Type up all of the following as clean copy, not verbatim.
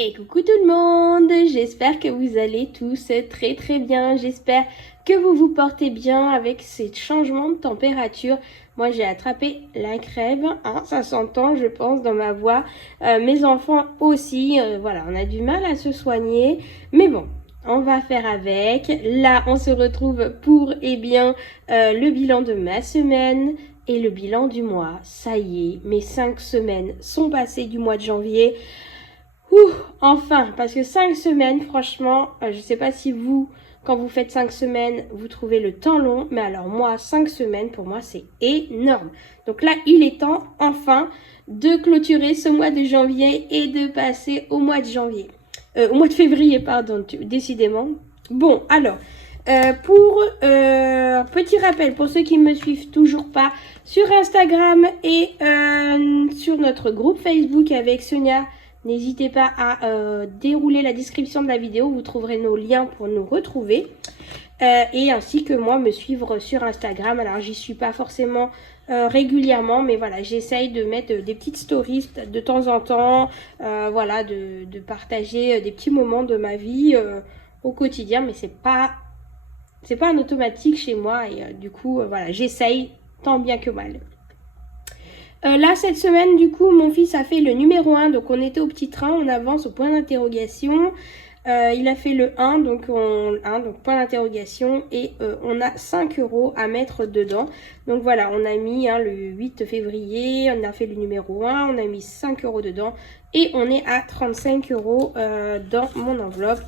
Et coucou tout le monde, j'espère que vous allez tous très très bien, j'espère que vous vous portez bien avec ces changements de température. Moi j'ai attrapé la crève, hein, ça s'entend je pense dans ma voix, mes enfants aussi, voilà on a du mal à se soigner, mais bon. On va faire avec. Là, on se retrouve pour, le bilan de ma semaine et le bilan du mois. Ça y est, mes 5 semaines sont passées du mois de janvier. Enfin, parce que 5 semaines, franchement, je sais pas si vous, quand vous faites 5 semaines, vous trouvez le temps long, mais alors moi, 5 semaines, pour moi, c'est énorme. Donc là, il est temps, enfin, de clôturer ce mois de janvier et de passer au mois de janvier. Au mois de février, pardon, décidément. Bon, alors, petit rappel, pour ceux qui ne me suivent toujours pas, sur Instagram et sur notre groupe Facebook avec Sonia, n'hésitez pas à dérouler la description de la vidéo, vous trouverez nos liens pour nous retrouver. Et ainsi que moi, me suivre sur Instagram. Alors, j'y suis pas forcément régulièrement, mais voilà, j'essaye de mettre des petites stories de temps en temps, voilà, de partager des petits moments de ma vie au quotidien, mais c'est pas un automatique chez moi et du coup, voilà, j'essaye tant bien que mal. Là, cette semaine, du coup, mon fils a fait le numéro 1, donc on était au petit train, on avance au point d'interrogation. Il a fait le 1, donc point d'interrogation, et on a 5 € à mettre dedans. Donc voilà, on a mis le 8 février, on a fait le numéro 1, on a mis 5 € dedans, et on est à 35 € dans mon enveloppe.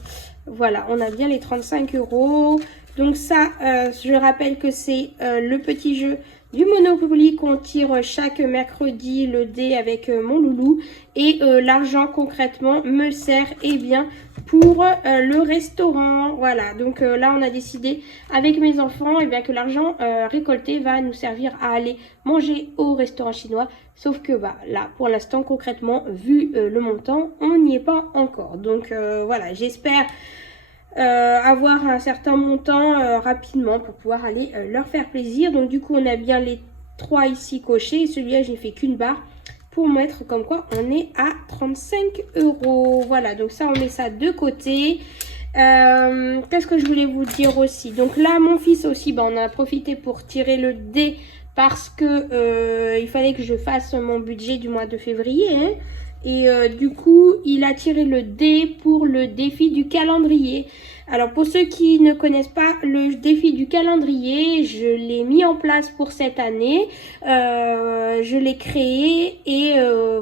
Voilà, on a bien les 35 €. Donc ça, je rappelle que c'est le petit jeu du Monopoly qu'on tire chaque mercredi, le dé avec mon loulou. Et l'argent concrètement me sert pour le restaurant. Voilà, donc là on a décidé avec mes enfants que l'argent récolté va nous servir à aller manger au restaurant chinois. Sauf que là pour l'instant concrètement, vu le montant, on n'y est pas encore. Donc voilà, j'espère avoir un certain montant rapidement pour pouvoir aller leur faire plaisir. Donc du coup on a bien les 3 ici cochés, celui-là j'ai fait qu'une barre pour mettre comme quoi on est à 35 €. Voilà, donc ça on met ça de côté. Qu'est-ce que je voulais vous dire aussi? Donc là mon fils aussi, on a profité pour tirer le dé parce que il fallait que je fasse mon budget du mois de février, hein. Et du coup, il a tiré le dé pour le défi du calendrier. Alors, pour ceux qui ne connaissent pas le défi du calendrier, je l'ai mis en place pour cette année. Je l'ai créé et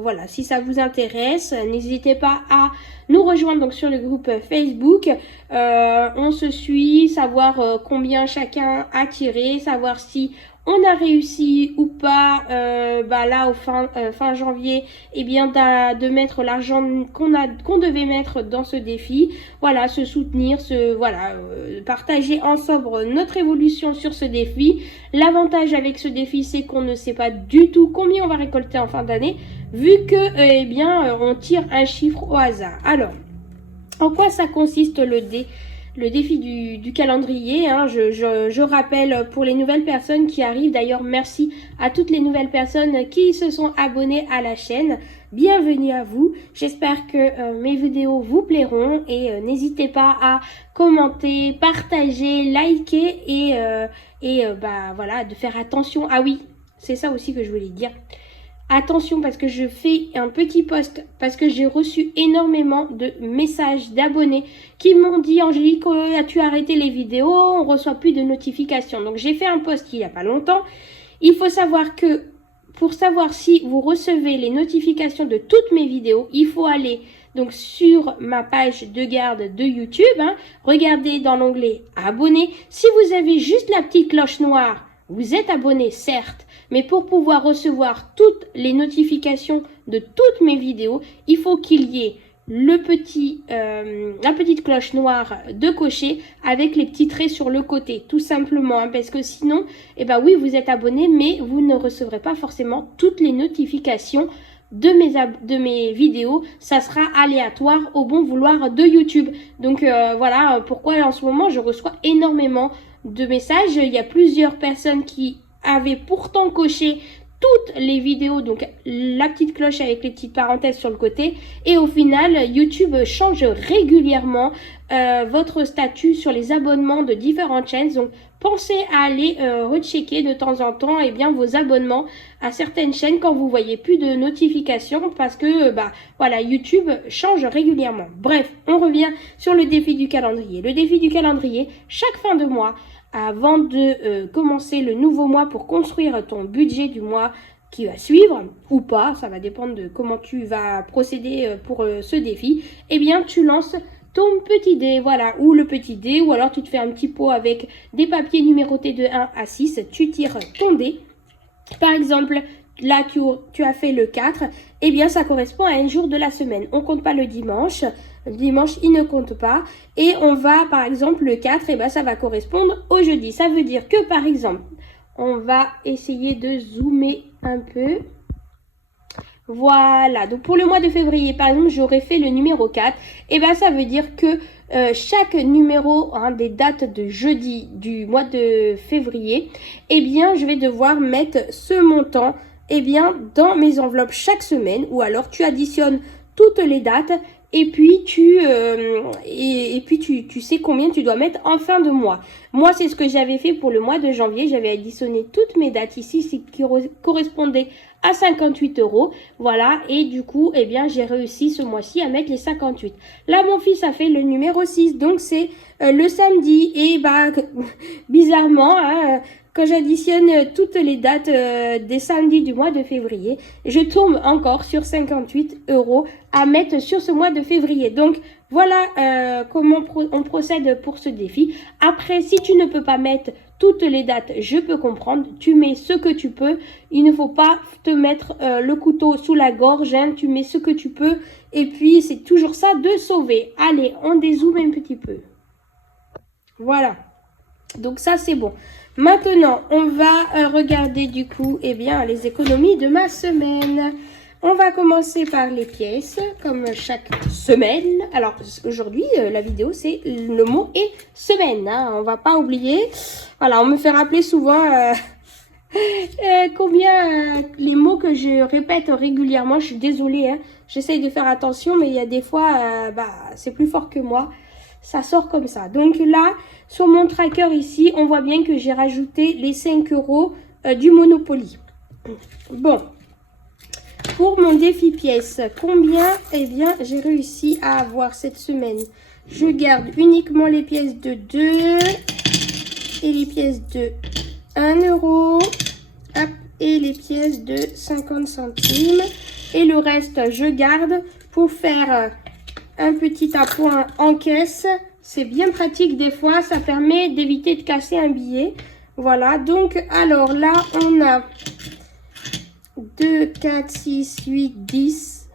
voilà, si ça vous intéresse, n'hésitez pas à nous rejoindre donc sur le groupe Facebook. On se suit, savoir combien chacun a tiré, savoir si on a réussi ou pas là au fin janvier de mettre l'argent qu'on devait mettre dans ce défi. Voilà, se soutenir, partager ensemble notre évolution sur ce défi. L'avantage avec ce défi, c'est qu'on ne sait pas du tout combien on va récolter en fin d'année, vu que on tire un chiffre au hasard. Alors, en quoi ça consiste le défi du calendrier, hein? Je rappelle pour les nouvelles personnes qui arrivent, d'ailleurs merci à toutes les nouvelles personnes qui se sont abonnées à la chaîne, bienvenue à vous, j'espère que mes vidéos vous plairont et n'hésitez pas à commenter, partager, liker et voilà, de faire attention. Ah oui, c'est ça aussi que je voulais dire. Attention parce que je fais un petit post parce que j'ai reçu énormément de messages d'abonnés qui m'ont dit « Angélique, as-tu arrêté les vidéos? On reçoit plus de notifications. » Donc j'ai fait un post il n'y a pas longtemps. Il faut savoir que pour savoir si vous recevez les notifications de toutes mes vidéos, il faut aller donc sur ma page de garde de YouTube. Regardez dans l'onglet « Abonner ». Si vous avez juste la petite cloche noire, vous êtes abonné, certes, mais pour pouvoir recevoir toutes les notifications de toutes mes vidéos, il faut qu'il y ait la petite cloche noire de cocher avec les petits traits sur le côté, tout simplement, parce que sinon, oui, vous êtes abonné, mais vous ne recevrez pas forcément toutes les notifications de mes vidéos. Ça sera aléatoire au bon vouloir de YouTube. Donc voilà pourquoi en ce moment je reçois énormément de messages. Il y a plusieurs personnes qui avaient pourtant coché toutes les vidéos, donc la petite cloche avec les petites parenthèses sur le côté. Et au final, YouTube change régulièrement votre statut sur les abonnements de différentes chaînes. Donc, pensez à aller rechecker de temps en temps vos abonnements à certaines chaînes quand vous voyez plus de notifications parce que voilà, YouTube change régulièrement. Bref, on revient sur le défi du calendrier. Le défi du calendrier, chaque fin de mois, avant de commencer le nouveau mois pour construire ton budget du mois qui va suivre ou pas, ça va dépendre de comment tu vas procéder pour ce défi, tu lances ton petit dé, voilà, ou le petit dé, ou alors tu te fais un petit pot avec des papiers numérotés de 1 à 6, tu tires ton dé. Par exemple, là tu as fait le 4, ça correspond à un jour de la semaine. On compte pas le dimanche. Le dimanche, il ne compte pas. Et on va, par exemple, le 4, ça va correspondre au jeudi. Ça veut dire que, par exemple, on va essayer de zoomer un peu. Voilà. Donc, pour le mois de février, par exemple, j'aurais fait le numéro 4. Ça veut dire que chaque numéro des dates de jeudi du mois de février, je vais devoir mettre ce montant dans mes enveloppes chaque semaine. Ou alors, tu additionnes toutes les dates et puis tu sais combien tu dois mettre en fin de mois. Moi, c'est ce que j'avais fait pour le mois de janvier. J'avais additionné toutes mes dates ici, ce qui correspondait à 58 €. Voilà, et du coup, j'ai réussi ce mois-ci à mettre les 58. Là, mon fils a fait le numéro 6, donc c'est le samedi. Et bizarrement, quand j'additionne toutes les dates des samedis du mois de février, je tombe encore sur 58 € à mettre sur ce mois de février. Donc, voilà comment on procède pour ce défi. Après, si tu ne peux pas mettre toutes les dates, je peux comprendre. Tu mets ce que tu peux. Il ne faut pas te mettre le couteau sous la gorge. Tu mets ce que tu peux. Et puis, c'est toujours ça de sauver. Allez, on dézoome un petit peu. Voilà. Donc, ça, c'est bon. Maintenant, on va regarder du coup, les économies de ma semaine. On va commencer par les pièces, comme chaque semaine. Alors, aujourd'hui, la vidéo, c'est le mot est semaine. On va pas oublier. Voilà, on me fait rappeler souvent combien les mots que je répète régulièrement. Je suis désolée, j'essaye de faire attention, mais il y a des fois, c'est plus fort que moi. Ça sort comme ça. Donc là, sur mon tracker ici, on voit bien que j'ai rajouté les 5 € du Monopoly. Bon. Pour mon défi pièces, combien j'ai réussi à avoir cette semaine? Je garde uniquement les pièces de 2 et les pièces de 1 €. Hop, et les pièces de 50 centimes. Et le reste, je garde pour faire un petit appoint en caisse. C'est bien pratique des fois, ça permet d'éviter de casser un billet. Voilà, donc alors là, on a 2, 4, 6, 8, 10,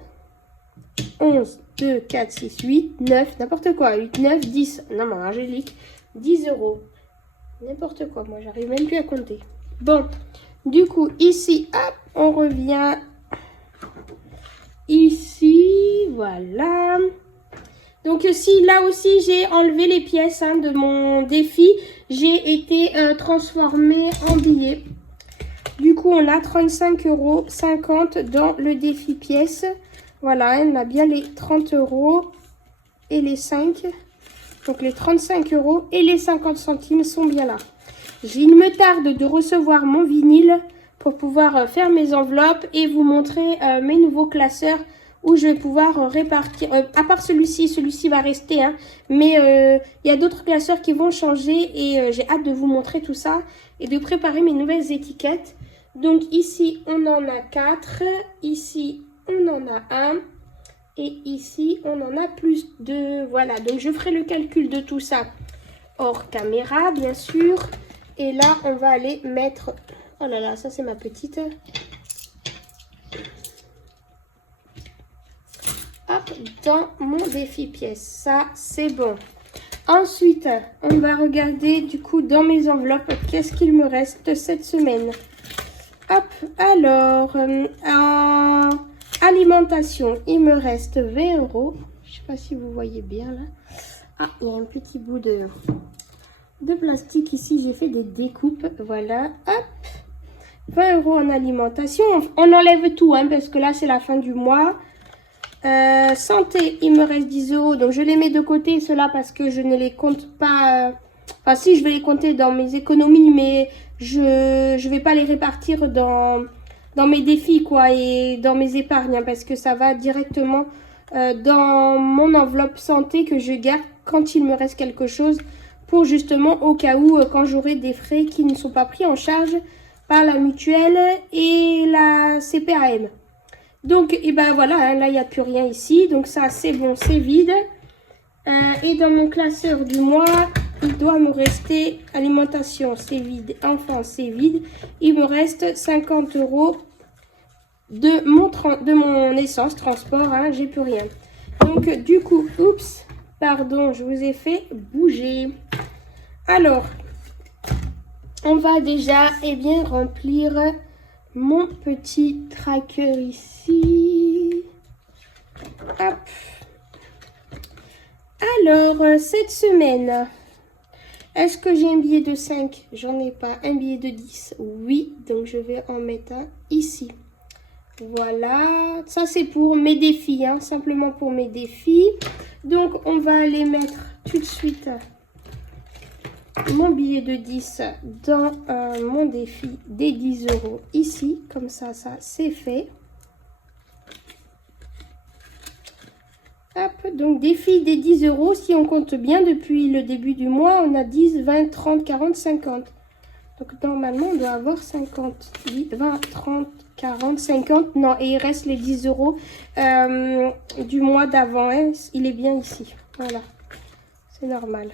11, 2, 4, 6, 8, 9, n'importe quoi, 8, 9, 10. Non, mais Angélique, 10 €. N'importe quoi, moi, j'arrive même plus à compter. Bon, du coup, ici, hop, on revient ici, voilà. Donc, si là aussi, j'ai enlevé les pièces de mon défi, j'ai été transformée en billets. Du coup, on a 35,50 € dans le défi pièces. Voilà, on a bien les 30 € et les 5. Donc, les 35 € et les 50 centimes sont bien là. Il me tarde de recevoir mon vinyle pour pouvoir faire mes enveloppes et vous montrer mes nouveaux classeurs où je vais pouvoir répartir. À part celui-ci va rester. Mais il y a d'autres classeurs qui vont changer et j'ai hâte de vous montrer tout ça et de préparer mes nouvelles étiquettes. Donc ici, on en a 4. Ici, on en a 1. Et ici, on en a plus 2. Voilà, donc je ferai le calcul de tout ça hors caméra, bien sûr. Et là, on va aller mettre... Oh là là, ça c'est ma petite... Hop, dans mon défi pièce. Ça, c'est bon. Ensuite, on va regarder du coup dans mes enveloppes qu'est-ce qu'il me reste cette semaine. Hop, alors, en alimentation, il me reste 20 €. Je sais pas si vous voyez bien là. Ah, il y a un petit bout de plastique ici. J'ai fait des découpes. Voilà, hop. 20 € en alimentation. On enlève tout, hein, parce que là, c'est la fin du mois. Santé, il me reste 10 €. Donc, je les mets de côté, ceux-là, parce que je ne les compte pas. Enfin, si, je vais les compter dans mes économies, mais je vais pas les répartir dans mes défis, quoi, et dans mes épargnes, hein, parce que ça va directement dans mon enveloppe santé que je garde quand il me reste quelque chose pour justement au cas où, quand j'aurai des frais qui ne sont pas pris en charge par la mutuelle et la CPAM. Donc, et ben voilà, hein, là, il n'y a plus rien ici. Donc, ça, c'est bon, c'est vide. Et dans mon classeur du mois, il doit me rester alimentation, c'est vide. Enfant, c'est vide. Il me reste 50 € de mon essence, transport, hein, j'ai plus rien. Donc, du coup, oups, pardon, je vous ai fait bouger. Alors, on va déjà, eh bien, remplir mon petit tracker ici. Hop. Alors, cette semaine, est-ce que j'ai un billet de 5? J'en ai pas. Un billet de 10? Oui, donc je vais en mettre un ici. Voilà, ça c'est pour mes défis, hein, simplement pour mes défis. Donc, on va aller mettre tout de suite mon billet de 10 dans mon défi des 10 € ici. Comme ça c'est fait. Hop, donc défi des 10 €. Si on compte bien, depuis le début du mois, on a 10, 20, 30, 40, 50. Donc, normalement, on doit avoir 50, 10, 20, 30, 40, 50. Non, et il reste les 10 € du mois d'avant. Hein. Il est bien ici. Voilà. C'est normal.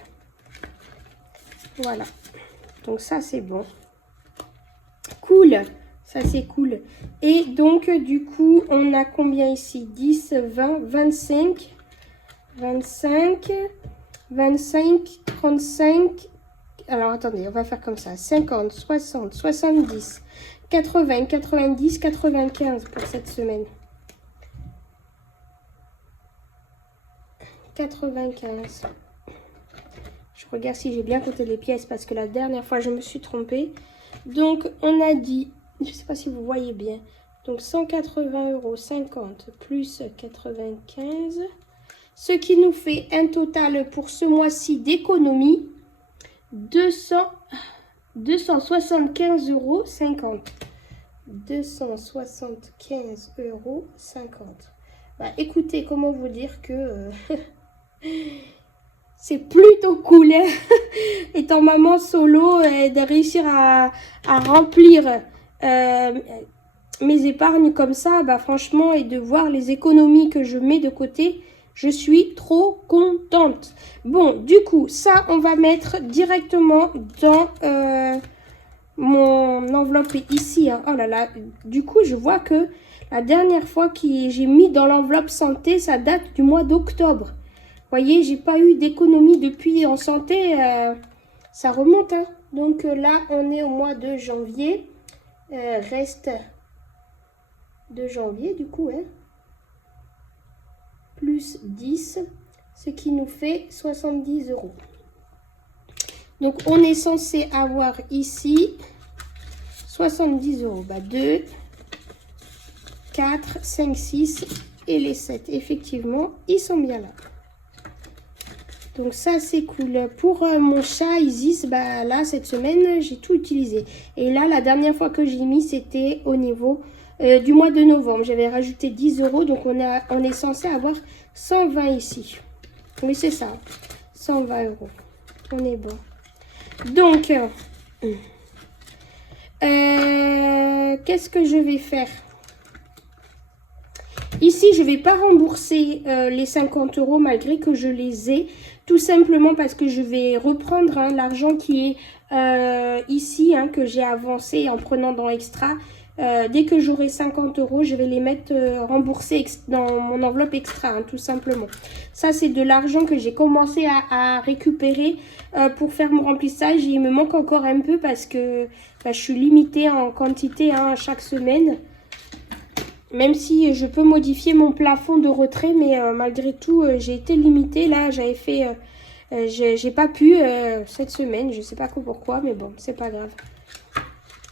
Voilà. Donc, ça, c'est bon. Cool. Ça, c'est cool. Et donc, du coup, on a combien ici? 10, 20, 25, 25, 25, 35. Alors, attendez, on va faire comme ça. 50, 60, 70, 80, 90, 95 pour cette semaine. 95. Je regarde si j'ai bien compté les pièces parce que la dernière fois, je me suis trompée. Donc, on a dit, je ne sais pas si vous voyez bien. Donc, 180 € 50 plus 95. Ce qui nous fait un total pour ce mois-ci d'économie. 275 € 50. 275 € 50. Bah, écoutez, comment vous dire que c'est plutôt cool, hein. Étant maman solo, de réussir à remplir mes épargnes comme ça, bah, franchement, et de voir les économies que je mets de côté, je suis trop contente. Bon, du coup, ça, on va mettre directement dans mon enveloppe ici. Hein. Oh là là, du coup, je vois que la dernière fois que j'ai mis dans l'enveloppe santé, ça date du mois d'octobre. Vous voyez, j'ai pas eu d'économie depuis en santé. Ça remonte. Hein. Donc là, on est au mois de janvier. Reste de janvier, du coup, hein. Plus 10, ce qui nous fait 70 €. Donc, on est censé avoir ici 70 €. Bah, 2, 4, 5, 6 et les 7. Effectivement, ils sont bien là. Donc, ça, c'est cool. Pour mon chat Isis, bah, là, cette semaine, j'ai tout utilisé. Et là, la dernière fois que j'ai mis, c'était au niveau du mois de novembre. J'avais rajouté 10 €. Donc, on est censé avoir 120 ici. Oui, c'est ça. 120 €. On est bon. Donc, qu'est-ce que je vais faire? Ici, je ne vais pas rembourser les 50 € malgré que je les ai. Tout simplement parce que je vais reprendre hein, l'argent qui est ici, hein, que j'ai avancé en prenant dans Extra. Dès que j'aurai 50 €, je vais les mettre remboursés dans mon enveloppe Extra, hein, tout simplement. Ça, c'est de l'argent que j'ai commencé à récupérer pour faire mon remplissage. Et il me manque encore un peu parce que bah, je suis limitée en quantité hein, chaque semaine. Même si je peux modifier mon plafond de retrait, mais malgré tout, j'ai été limitée. Là, j'avais fait... j'ai pas pu cette semaine, je sais pas pourquoi, mais bon, c'est pas grave.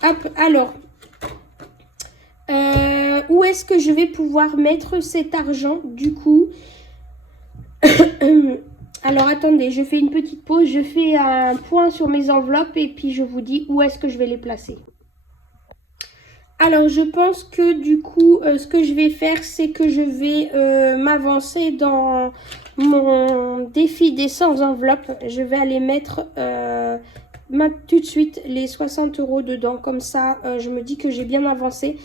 Hop, alors, où est-ce que je vais pouvoir mettre cet argent du coup? Alors attendez, je fais une petite pause, je fais un point sur mes enveloppes et puis je vous dis où est-ce que je vais les placer. Alors je pense que du coup, ce que je vais faire, c'est que je vais m'avancer dans mon défi des 100 enveloppes. Je vais aller mettre tout de suite les 60 € dedans. Comme ça, je me dis que j'ai bien avancé.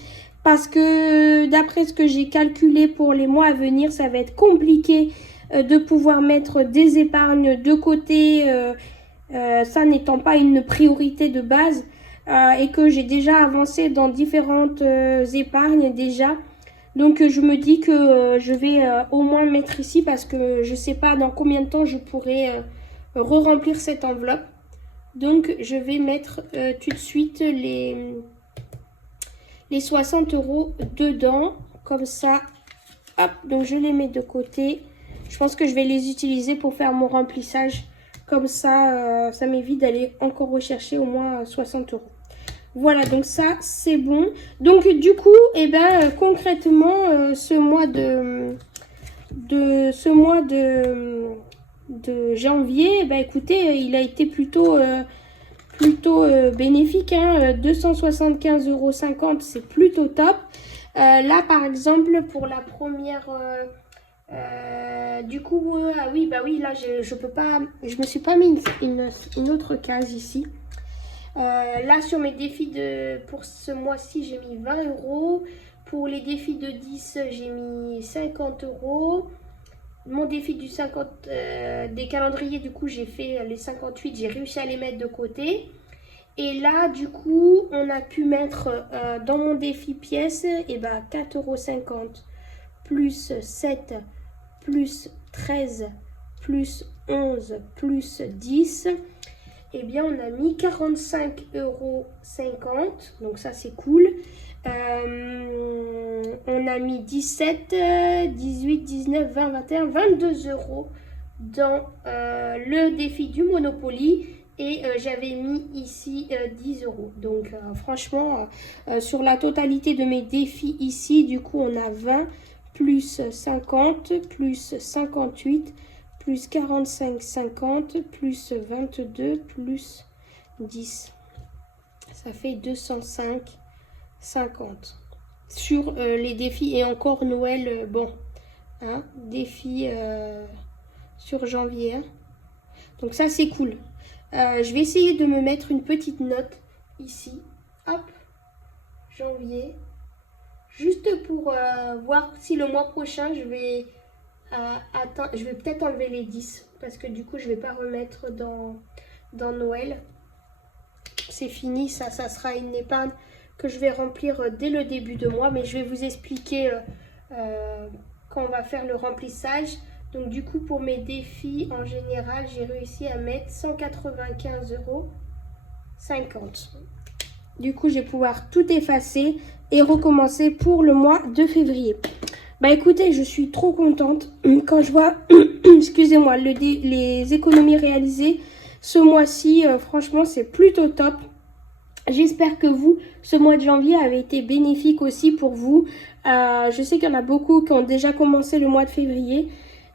Parce que d'après ce que j'ai calculé pour les mois à venir, ça va être compliqué de pouvoir mettre des épargnes de côté, ça n'étant pas une priorité de base. Et que j'ai déjà avancé dans différentes épargnes déjà. Donc je me dis que je vais au moins mettre ici parce que je ne sais pas dans combien de temps je pourrai re-remplir cette enveloppe. Donc je vais mettre tout de suite les 60 € dedans. Comme ça, hop, donc je les mets de côté. Je pense que je vais les utiliser pour faire mon remplissage. Comme ça, ça m'évite d'aller encore rechercher au moins 60 €. Voilà, donc ça, c'est bon. Donc, du coup, eh ben, concrètement, ce mois de janvier, eh ben, écoutez, il a été plutôt bénéfique. Hein, 275,50 €, c'est plutôt top. Là, par exemple, pour la première... du coup, ah oui, bah oui, là, je peux pas... Je me suis pas mis une autre case ici. Là sur mes défis pour ce mois-ci j'ai mis 20 €. Pour les défis de 10 j'ai mis 50 €. Mon défi du 50 des calendriers, du coup j'ai fait les 58, j'ai réussi à les mettre de côté. Et là du coup on a pu mettre dans mon défi pièces et ben 4,50 € plus 7 plus 13 plus 11 plus 10. Eh bien, on a mis 45,50 €. Donc, ça, c'est cool. On a mis 17, 18, 19, 20, 21, 22 € dans le défi du Monopoly. Et j'avais mis ici 10 €. Donc, franchement, sur la totalité de mes défis ici, du coup, on a 20 plus 50 plus 58 plus 45, 50, plus 22, plus 10. Ça fait 205, 50. Sur les défis, et encore Noël, bon, hein, défi sur janvier. Hein. Donc ça, c'est cool. Je vais essayer de me mettre une petite note ici. Hop, janvier. Juste pour voir si le mois prochain, je vais peut-être enlever les 10 parce que du coup je vais pas remettre dans Noël. C'est fini, ça sera une épargne que je vais remplir dès le début de mois, mais je vais vous expliquer quand on va faire le remplissage. Donc du coup pour mes défis en général j'ai réussi à mettre 195,50 €. Du coup je vais pouvoir tout effacer et recommencer pour le mois de février. Bah écoutez, je suis trop contente quand je vois, excusez-moi, les économies réalisées ce mois-ci. Franchement, c'est plutôt top. J'espère que vous, ce mois de janvier avait été bénéfique aussi pour vous. Je sais qu'il y en a beaucoup qui ont déjà commencé le mois de février.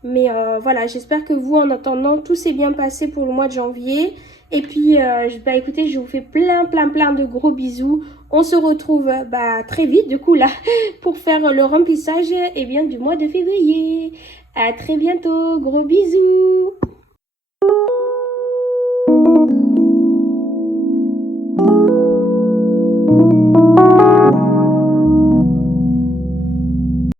Mais voilà, j'espère que vous, en attendant, tout s'est bien passé pour le mois de janvier. Et puis, bah écoutez, je vous fais plein de gros bisous. On se retrouve très vite, du coup, là, pour faire le remplissage du mois de février. À très bientôt, gros bisous.